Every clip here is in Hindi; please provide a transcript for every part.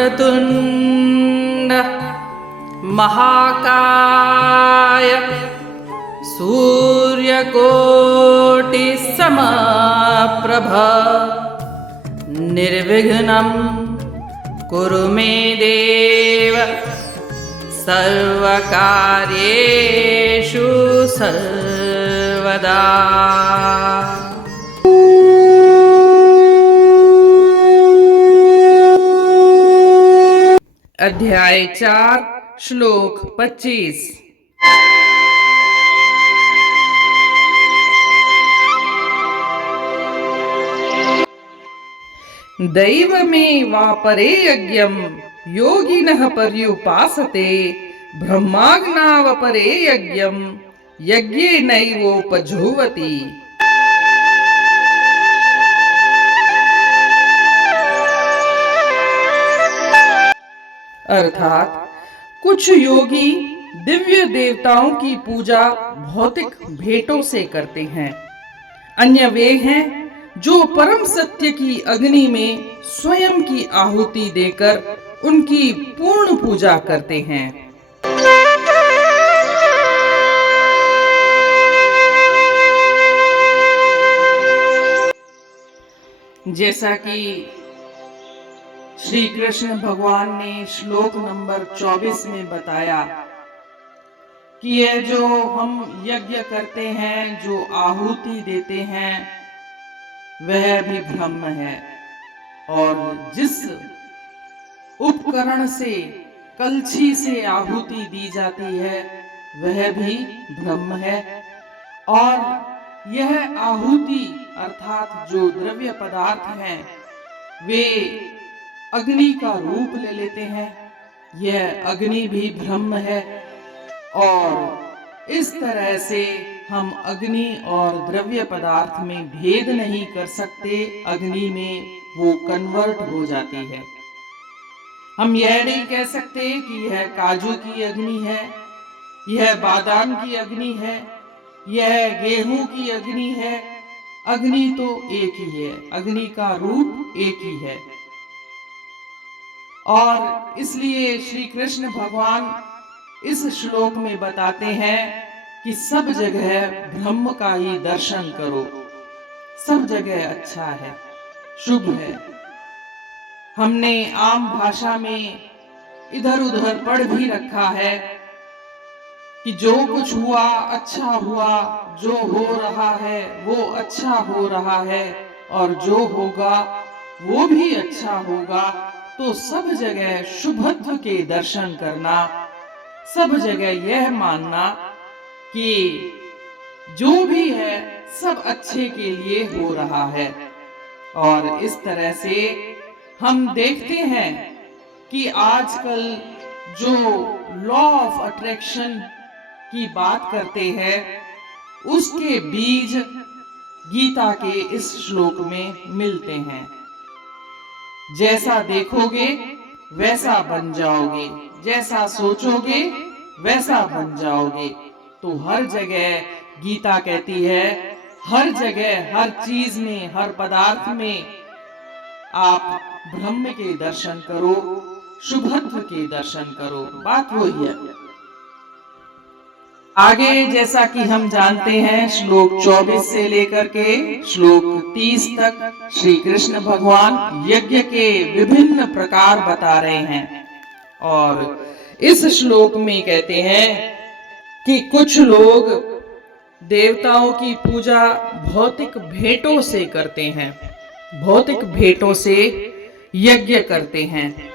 वक्रतुण्ड महाकाय सूर्यकोटि समप्रभ निर्विघ्नं कुरु मे देव सर्वकार्येषु सर्वदा। अध्याय 4 श्लोक 25। दैव में वापरे यज्ञं योगिनः पर्युपासते ब्रह्माग्नावपरे यज्ञं यज्ञेनैवोपजुह्वति। अर्थात कुछ योगी दिव्य देवताओं की पूजा भौतिक भेंटों से करते हैं, अन्य वे हैं जो परम सत्य की अग्नि में स्वयं की आहुति देकर उनकी पूर्ण पूजा करते हैं। जैसा कि श्री कृष्ण भगवान ने श्लोक नंबर 24 में बताया कि यह जो हम यज्ञ करते हैं, जो आहुति देते हैं, वह भी ब्रह्म है, और जिस उपकरण से कलछी से आहुति दी जाती है वह भी ब्रह्म है। और यह आहुति अर्थात जो द्रव्य पदार्थ हैं वे अग्नि का रूप ले लेते हैं, यह अग्नि भी ब्रह्म है। और इस तरह से हम अग्नि और द्रव्य पदार्थ में भेद नहीं कर सकते, अग्नि में वो कन्वर्ट हो जाती है। हम यह नहीं कह सकते कि यह काजू की अग्नि है, यह बादाम की अग्नि है, यह गेहूं की अग्नि है। अग्नि तो एक ही है, अग्नि का रूप एक ही है। और इसलिए श्री कृष्ण भगवान इस श्लोक में बताते हैं कि सब जगह ब्रह्म का ही दर्शन करो, सब जगह अच्छा है, शुभ है। हमने आम भाषा में इधर उधर पढ़ भी रखा है कि जो कुछ हुआ अच्छा हुआ, जो हो रहा है वो अच्छा हो रहा है, और जो होगा वो भी अच्छा होगा। तो सब जगह शुभत्व के दर्शन करना, सब जगह यह मानना कि जो भी है सब अच्छे के लिए हो रहा है। और इस तरह से हम देखते हैं कि आजकल जो लॉ ऑफ अट्रैक्शन की बात करते हैं उसके बीज गीता के इस श्लोक में मिलते हैं। जैसा देखोगे वैसा बन जाओगे, जैसा सोचोगे वैसा बन जाओगे। तो हर जगह गीता कहती है, हर जगह हर चीज में, हर पदार्थ में आप ब्रह्म के दर्शन करो, शुभत्व के दर्शन करो। बात वही है। आगे जैसा कि हम जानते हैं श्लोक 24 से लेकर के श्लोक 30 तक श्री कृष्ण भगवान यज्ञ के विभिन्न प्रकार बता रहे हैं। और इस श्लोक में कहते हैं कि कुछ लोग देवताओं की पूजा भौतिक भेंटों से करते हैं, भौतिक भेंटों से यज्ञ करते हैं।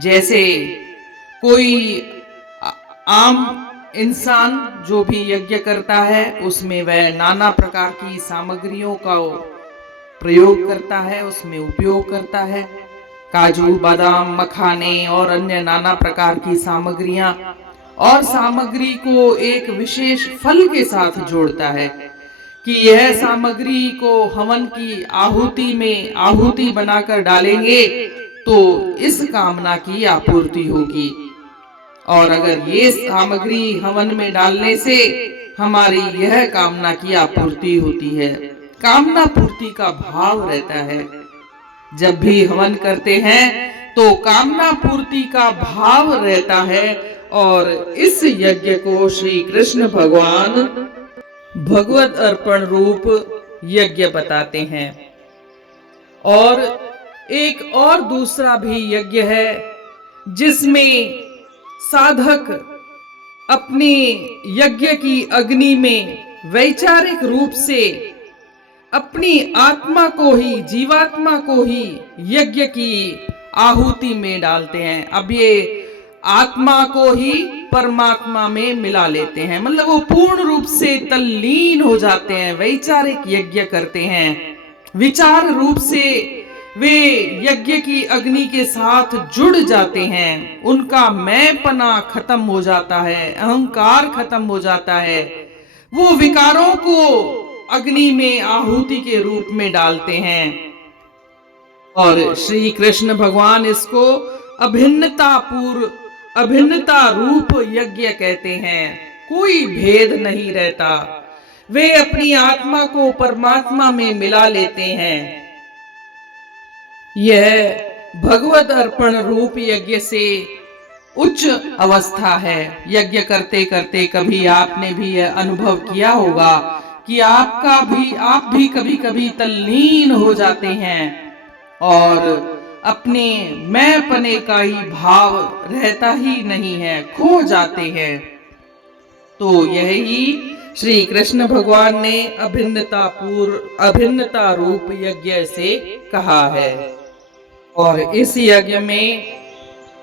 जैसे कोई आम इंसान जो भी यज्ञ करता है उसमें वह नाना प्रकार की सामग्रियों का प्रयोग करता है, उसमें उपयोग करता है। काजू, बादाम, मखाने और अन्य नाना प्रकार की सामग्रियां, और सामग्री को एक विशेष फल के साथ जोड़ता है कि यह सामग्री को हवन की आहुति में आहुति बनाकर डालेंगे तो इस कामना की आपूर्ति होगी। और अगर ये सामग्री हवन में डालने से हमारी यह कामना की आपूर्ति होती है, कामना पूर्ति का भाव रहता है। जब भी हवन करते हैं तो कामना पूर्ति का भाव रहता है और इस यज्ञ को श्री कृष्ण भगवान भगवत अर्पण रूप यज्ञ बताते हैं। और एक और दूसरा भी यज्ञ है जिसमें साधक अपने यज्ञ की अग्नि में वैचारिक रूप से अपनी आत्मा को ही, जीवात्मा को ही यज्ञ की आहुति में डालते हैं। अब ये आत्मा को ही परमात्मा में मिला लेते हैं, मतलब वो पूर्ण रूप से तल्लीन हो जाते हैं, वैचारिक यज्ञ करते हैं, विचार रूप से वे यज्ञ की अग्नि के साथ जुड़ जाते हैं। उनका मैंपना खत्म हो जाता है, अहंकार खत्म हो जाता है। वो विकारों को अग्नि में आहुति के रूप में डालते हैं और श्री कृष्ण भगवान इसको अभिन्नता रूप यज्ञ कहते हैं। कोई भेद नहीं रहता, वे अपनी आत्मा को परमात्मा में मिला लेते हैं। यह भगवत अर्पण रूप यज्ञ से उच्च अवस्था है। यज्ञ करते करते कभी आपने भी यह अनुभव किया होगा कि आप भी कभी कभी तल्लीन हो जाते हैं और अपने मैंपने का ही भाव रहता ही नहीं है, खो जाते हैं। तो यही श्री कृष्ण भगवान ने अभिन्नता रूप यज्ञ से कहा है। और इस यज्ञ में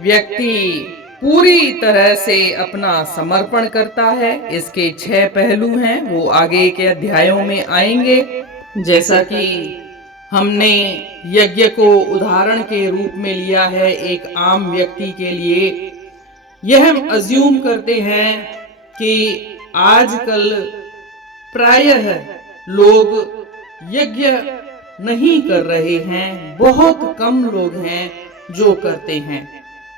व्यक्ति पूरी तरह से अपना समर्पण करता है। इसके 6 पहलू हैं, वो आगे के अध्यायों में आएंगे। जैसा कि हमने यज्ञ को उदाहरण के रूप में लिया है एक आम व्यक्ति के लिए, यह हम अज्यूम करते हैं कि आजकल प्रायः लोग यज्ञ नहीं कर रहे हैं, बहुत कम लोग हैं जो करते हैं।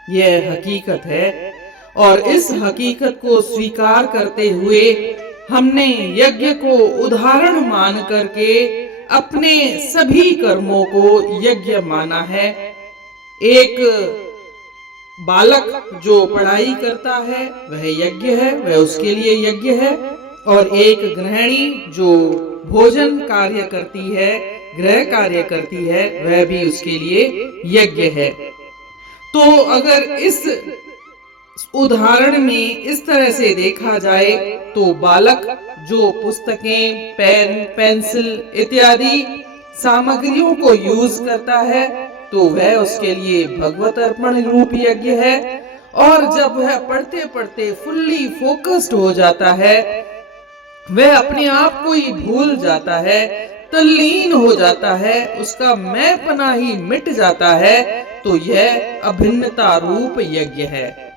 यह हकीकत है और इस हकीकत को स्वीकार करते हुए हमने यज्ञ को उदाहरण मान करके अपने सभी कर्मों को यज्ञ माना है। एक बालक जो पढ़ाई करता है वह यज्ञ है, वह उसके लिए यज्ञ है। और एक गृहिणी जो भोजन कार्य करती है, गृह कार्य करती है, वह भी उसके लिए यज्ञ है। तो अगर इस उदाहरण में इस तरह से देखा जाए तो बालक जो पुस्तकें, पेन, पेंसिल इत्यादि सामग्रियों को यूज करता है तो वह उसके लिए भगवत अर्पण रूप यज्ञ है। और जब वह पढ़ते पढ़ते फुल्ली फोकस्ड हो जाता है, वह अपने आप को ही भूल जाता है, तल्लीन हो जाता है, उसका मैंपना ही मिट जाता है, तो यह अभिन्नता रूप यज्ञ है।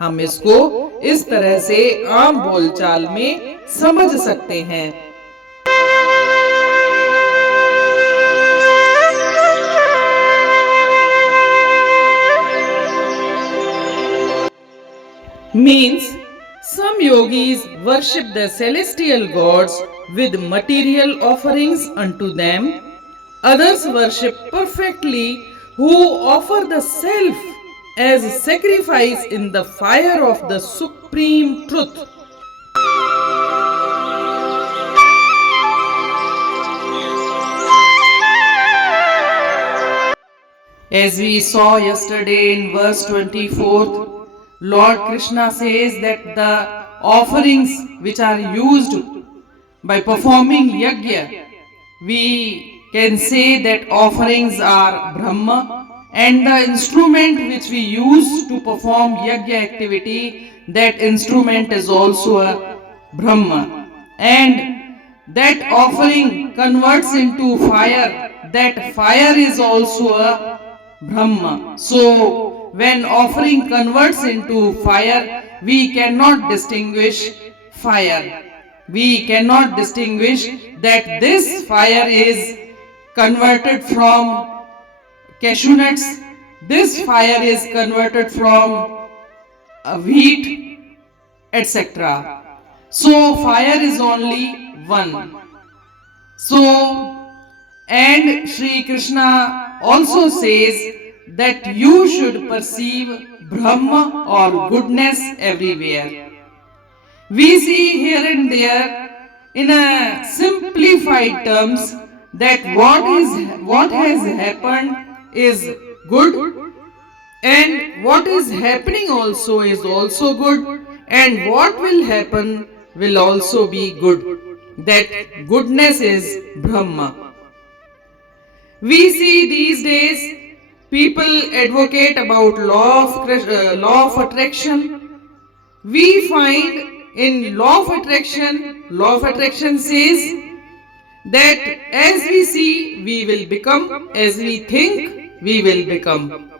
हम इसको इस तरह से आम बोलचाल में समझ सकते हैं। Means some yogis worship the celestial gods with material offerings unto them. Others worship perfectly who offer the self as sacrifice in the fire of the supreme truth. As we saw yesterday in verse 24, Lord Krishna says that the offerings which are used by performing yajna, we can say that offerings are Brahma, and the instrument which we use to perform yajna activity, that instrument is also a Brahma, and that offering converts into fire, that fire is also a Brahma. So when offering converts into fire, we cannot distinguish fire. We cannot distinguish that this fire is converted from cashew nuts, this fire is converted from wheat, etc. So fire is only one. So, and Sri Krishna also says that you should perceive Brahma or goodness everywhere. We see here and there in a simplified terms that what has happened is good, and what is happening also is also good, and what will happen will also be good. That goodness is Brahma. We see these days people advocate about law of attraction. We find in law of attraction says that as we see, we will become, as we think, we will become.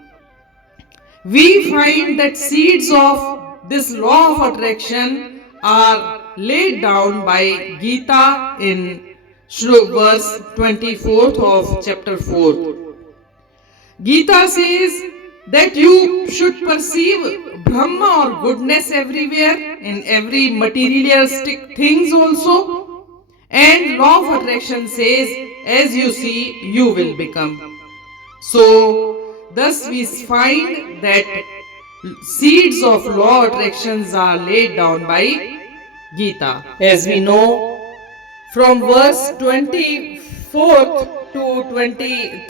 We find that seeds of this law of attraction are laid down by Gita in verse 24th of chapter 4. Gita says that you should perceive Brahma or goodness everywhere, in every materialistic things also. And law of attraction says, as you see, you will become. So, thus we find that seeds of law attractions are laid down by Gita. As we know, from verse 24th to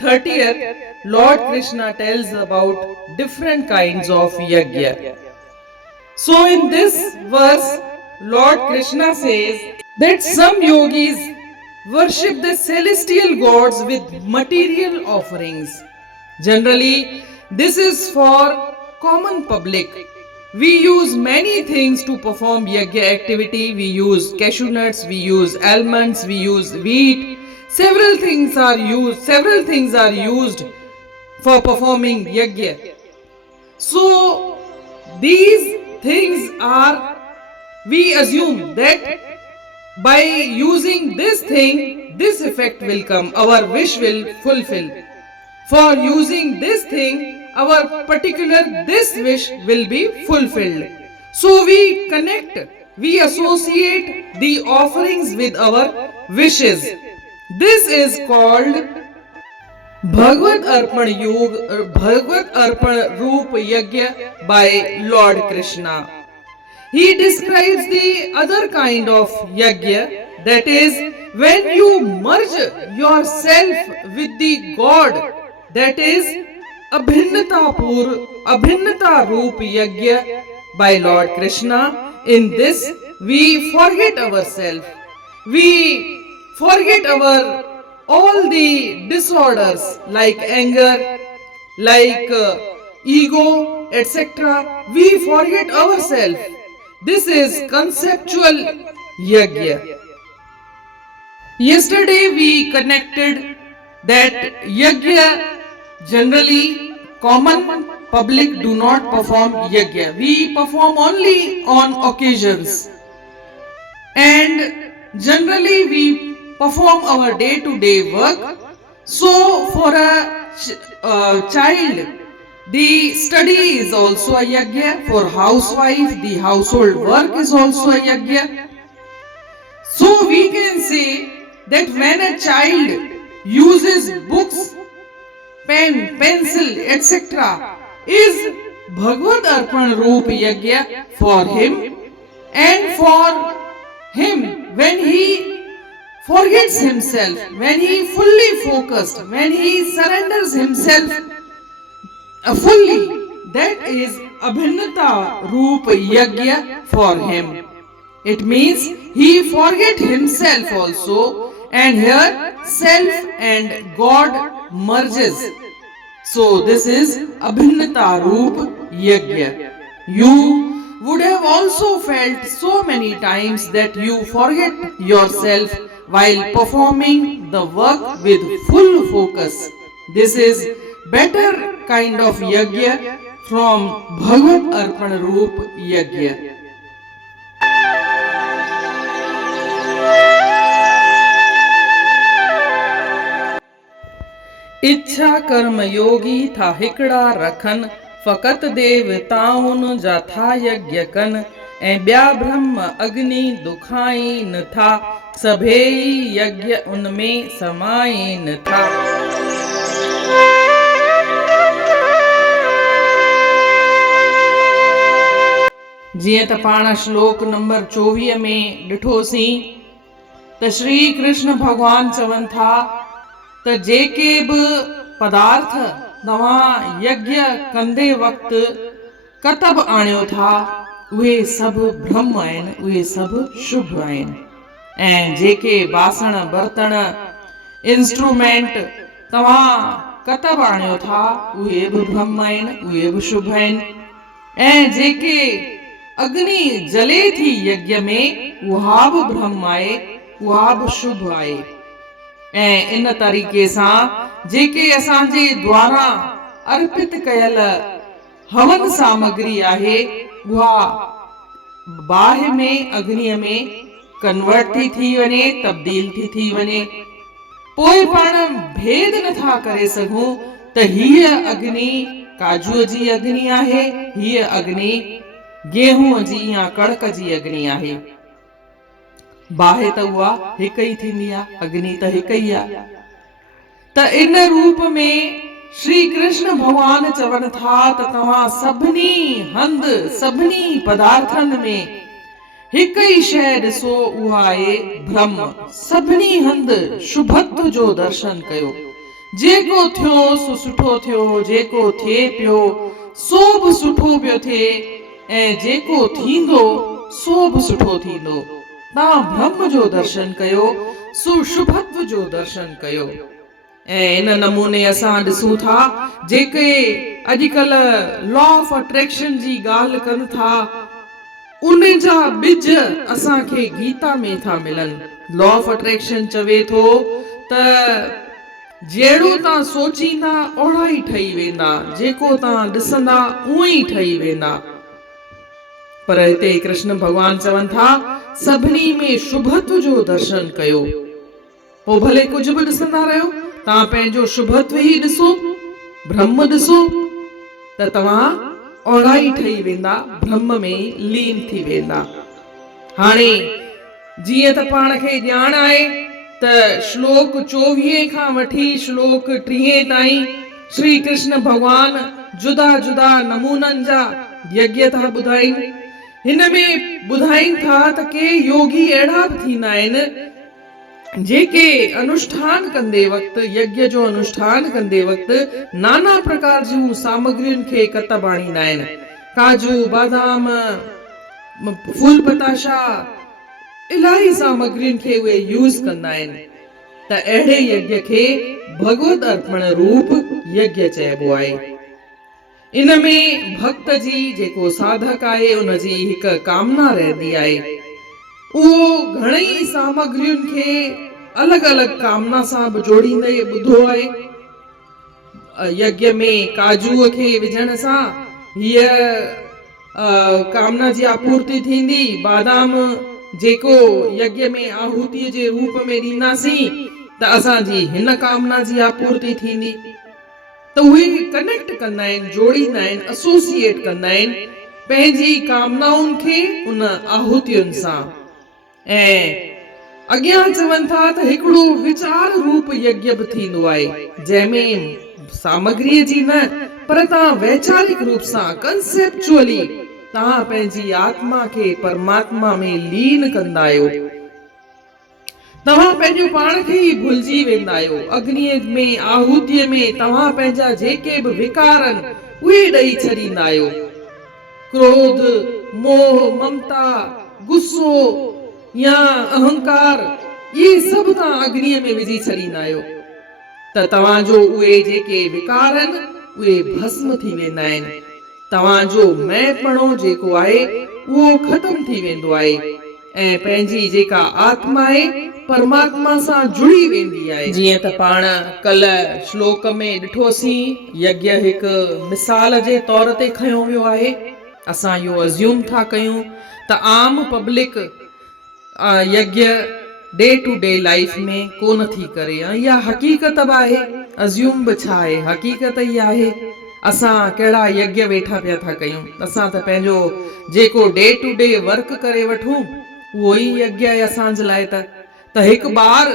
30th, Lord Krishna tells about different kinds of yajna. So in this verse, Lord Krishna says that some yogis worship the celestial gods with material offerings. Generally, this is for common public. We use many things to perform yajna activity. We use cashew nuts, we use almonds, we use wheat. Several things are used for performing yajna. So these things are, we assume that by using this thing, this effect will come, our wish will fulfill. For using this thing, our particular this wish will be fulfilled. So we connect, we associate the offerings with our wishes. This is called Bhagavad Arpan Roop Yajna by Lord Krishna. He describes the other kind of yajna, that is when you merge yourself with the God, that is Abhinnata Roop Yajna by Lord Krishna. In this we forget ourselves, we forget our all the disorders like anger, like ego, etc. We forget ourselves. This is conceptual yajna. Yesterday we connected that yajna generally common public do not perform yajna. We perform only on occasions. And generally we perform our day-to-day work. So for a child, the study is also a yajna. For housewife, the household work is also a yajna. So we can say that when a child uses books, pen, pencil, etc., is Bhagavad Arpan Roop Yajna for him. And for him, when he forgets himself, when he fully focused, when he surrenders himself fully, that is Abhinnata Roop Yajna for him. It means he forget himself also, and here self and God merges. So this is Abhinnata Roop Yajna. You would have also felt so many times that you forget yourself while performing the work with full focus. This is better kind of yajna from Bhagavad Arpan Roop Yajna. इच्छा कर्म योगी था हिकड़ा रखन फकत देवताउन जाथा यज्ञ कन ऐं ॿिया ब्रह्म अग्नि दुखाइन था सभेई यज्ञ उनमें समाइन था। जीअं त पाण श्लोक नंबर 24 में ॾिठोसीं त श्री कृष्ण भगवान चवनि था त जेके बि पदार्थ तव्हां यज्ञ कंदे वक़्तु कतब आणियो था उहे सभु ब्रह्म आहिनि, उहे सभु शुभ आहिनि। ऐं जेके बासण बर्तन इंस्ट्रूमेंट तव्हां कतब आणियो था उहे बि ब्रह्म आहिनि, उहे बि शुभ आहिनि। ऐं जेके अग्नि जले थी यज्ञ में उहा बि ब्रह्म आहे, उहा बि शुभ आहे। ऐं इन तरीक़े सां जेके असांजे द्वारा अर्पित कयल हवन सामग्री आहे उहा बाहि में अग्निअ में कन्वर्ट थी वञे, तब्दील थी वञे। पोइ पाण भेद नथा करे सघूं त हीअ अग्नि काजूअ जी अग्नि आहे, हीअ अग्नि गेहूं जी या कणक जी अग्नि आहे। बाहि त उहा हिकु ई थींदी आहे, अग्नि त हिकु ई आहे। त इन रूप में श्री कृष्ण भगवान चवनि था त तव्हां सभिनी हंधि सभिनी पदार्थनि में हिकु ई शइ ॾिसो, उहा आहे ब्रह्म। सभिनी हंधि शुभत्व जो दर्शन कयो। जेको थियो सो सुठो थियो, जेको थिए पियो सो बि सुठो पियो थिए, ऐं जेको थींदो सो बि सुठो थींदो। तव्हां ब्रह्म जो दर्शन कयो, सो शुभत्व जो दर्शन कयो। ऐं इन नमूने असां ॾिसूं था जेके अॼुकल्ह लॉ ऑफ अट्रैक्शन जी ॻाल्हि कनि था उन जा ॿिज असांखे गीता में था मिलनि। लॉ ऑफ अट्रैक्शन चवे थो त जहिड़ो तव्हां सोचींदा ओड़ा ई ठही वेंदा, जेको तव्हां ॾिसंदा उहो ई ठही वेंदा। पर हिते कृष्ण भगवान चवनि था सभिनी में शुभत्व जो दर्शन कयो। पोइ भले कुझु बि ॾिसंदा रहियो, तव्हां पंहिंजो शुभत्व ई ॾिसो, ब्रह्म ॾिसो, त तव्हां ओड़ा ई ठही वेंदा, ब्रह्म में लीन थी वेंदा। हाणे जीअं त पाण खे ॼाण आहे त श्लोक 24 खां वठी श्लोक 30 ताईं श्री कृष्ण भगवान जुदा जुदा नमूननि जा यज्ञ था ॿुधाइनि। हिन में ॿुधाइनि था त के योगी अहिड़ा बि थींदा आहिनि जेके अनुष्ठान कंदे वक़्तु, यज्ञ जो अनुष्ठान कंदे वक़्तु नाना प्रकार जूं सामग्रियुनि खे कतब आणींदा आहिनि। काजू, बादाम, फूल पताशा, इलाही सामग्रियुनि खे उहे यूज़ कंदा आहिनि। त अहिड़े यज्ञ खे भगवत अर्पण रूप यज्ञ चइबो आहे। इन में भक्त जी जेको साधक आहे उन जी हिकु कामना रहंदी आहे। उहो घणई सामग्रियुनि खे अलॻि अलॻि कामना सां बि जोड़ींदे ॿुधो आहे। यज्ञ में काजूअ खे विझण सां हीअ कामना जी आपूर्ति थींदी। बादाम जेको यज्ञ में आहुतीअ जे रूप में ॾींदासीं त असांजी हिन कामना जी आपूर्ति थींदी। त उहे कनेक्ट कंदा आहिनि, जोड़ींदा आहिनि, एसोसिएट कंदा आहिनि पंहिंजी कामनाउनि खे उन आहुतियुनि सां। ऐं अॻियां चवनि था त हिकिड़ो विचार रूप यज्ञ बि थींदो आहे जंहिंमें सामग्रीअ जी न पर तव्हां वैचारिक रूप सां कंसेप्चुअली तव्हां पंहिंजी आत्मा खे परमात्मा में लीन कंदा आहियो। तव्हां पंहिंजो पाण खे ई भुलिजी वेंदा आहियो। अग्नीअ में आहुतीअ में तव्हां पंहिंजा जेके बि विकार आहिनि उहे ॾेई छॾींदा आहियो। क्रोध, मोह, ममता, गुस्सो या अहंकार, ये सभु तव्हां अग्नीअ में विझी छॾींदा आहियो। त तव्हांजो उहे जेके विकार आहिनि उहे भस्म थी वेंदा आहिनि। तव्हांजो मैपणो जेको आहे उहो ख़तम थी वेंदो आहे ऐं पंहिंजी जेका आत्मा आहे परमात्मा सां जुड़ी वेंदी आहे। जीअं त पाण कल्ह श्लोक में ॾिठोसीं, यज्ञ हिकु मिसाल जे तौर ते खयो वियो आहे। असां इहो अज्यूम था कयूं त आम पब्लिक यज्ञ डे टू डे लाइफ में कोन थी करे, इहा हक़ीक़त बि आहे। अज्यूम बि छा आहे, हक़ीक़त ई आहे। असां कहिड़ा यज्ञ वेठा पिया था कयूं। असां त पंहिंजो जेको डे टू डे वर्क करे वठूं उहो ई यज्ञ आहे असांजे लाइ। त हिकु ॿार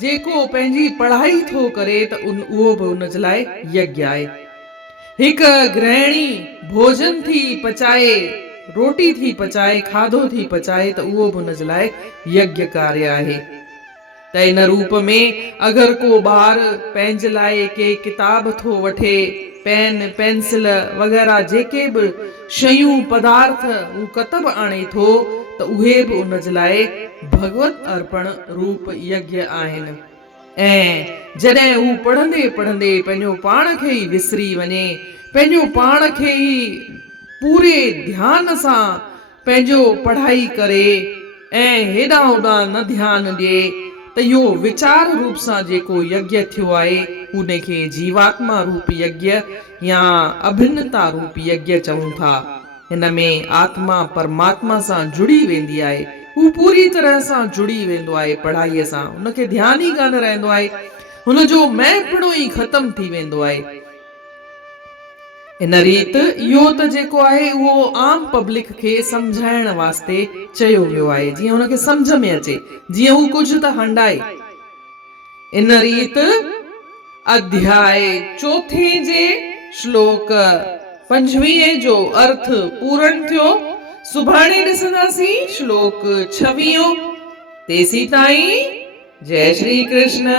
जेको पंहिंजी पढ़ाई थो करे त उहो बि उन जे लाइ यज्ञ आहे। हिकु गृहिणी भोजन थी पचाए रोटी थी पचाए, खाधो थी पचाए, त उहो बि हुन जे लाइ यज्ञ कार्य आहे। त इन रूप में अगर को ॿार पंहिंजे लाइ के किताब थो वठे, पेन पेंसिल वग़ैरह जेके बि शयूं पदार्थ हू कतब आणे थो, त उहे बि उन जे लाइ भगवत अर्पण रूप यज्ञ आहिनि। ऐं जॾहिं हू पढ़ंदे पढ़ंदे पंहिंजो पाण खे ई विसरी वञे, पंहिंजो पाण खे ई पूरे ध्यान सां पंहिंजो पढ़ाई करे ऐं हेॾां होॾां न ध्यानु ॾिए, त इहो विचार रूप सां जेको यज्ञ थियो आहे उन खे जीवात्मा रूप यज्ञ या अभिन्नता रूप यज्ञ चऊं था। हिन में आत्मा परमात्मा सां जुड़ी वेंदी आहे, हू पूरी तरह सां जुड़ी वेंदो आहे पढ़ाईअ सां, हुनखे ध्यानु ई कान रहंदो आहे, हुनजो मैपणो ई ख़तम थी वेंदो आहे। इन रीत इहो त जेको आहे उहो आम पब्लिक खे सम्झाइण वास्ते चयो वियो आहे, जीअं हुनखे सम्झ में अचे, जीअं हू कुझु त हंडाए। इन रीत अध्याय 4 जे श्लोक 25 जो अर्थ पूर्ण थियो। सुभाणे ॾिसंदासीं श्लोक 26। तेसी ताईं जय श्री कृष्ण।